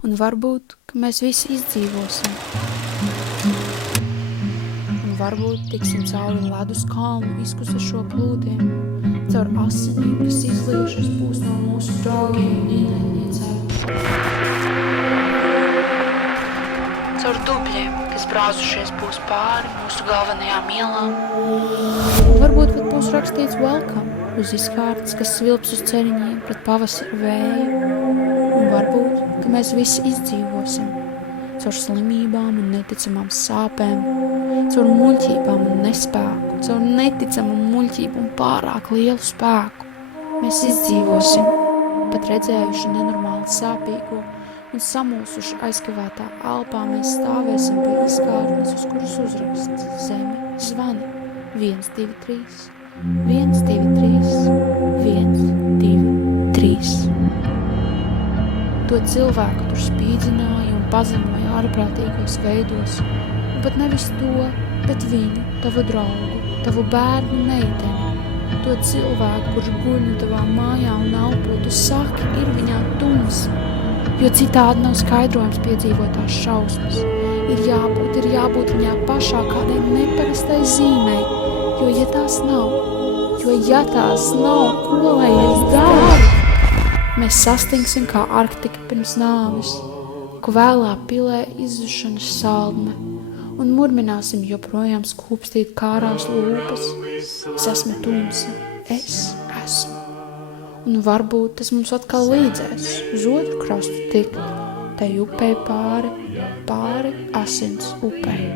Un varbūt, ka mēs visi izdzīvosim. Un varbūt tiksim cauri ledus kalnu izkusušo plūdiem, caur asinīm, kas izliešas būs no mūsu draugiem un ienaidniecēm. Caur dubļiem, kas brāzušies būs pāri mūsu galvenajām ielām. Un varbūt pat būs rakstīts welcome uz izkārtas, kas svilps uz ceļiņiem pret pavasara vēju. Un varbūt, ka mēs visi izdzīvosim caur slimībām un neticamām sāpēm, caur muļķībām un nespēku, caur neticamu muļķību un pārāk lielu spēku. Mēs izdzīvosim, pat redzējuši nenormāli sāpīgo un samulsuši aizkavētā elpā mēs stāvēsim pie izkārtnes, uz kuras uzraksts zeme zvani 1, 2, 3, 1, 2, 3, 1, 2, 3. To cilvēku tur spīdzināja un pazemoja ārprātīgos veidos, un pat nevis to, bet viņu, tavu draugu, tavu bērnu meiteni, to cilvēku, kurš guļ tavā mājā un elpo, tu saki, ir viņā tumsa, jo citādi nav skaidrojums piedzīvotās šausmas. Ir jābūt viņā pašā kādai neparastai zīmei, jo ja tās nav, ko lai es daru? Mēs sastingsim kā Arktika pirms nāves, ko vēlā pilē izzušanas saldme, un murmināsim joprojām skūpstīt kārās lūpas. Es esmu tumsa, es esmu. Un varbūt tas mums atkal līdzēs uz otru krastu tikt, tai upei pāri asins upei.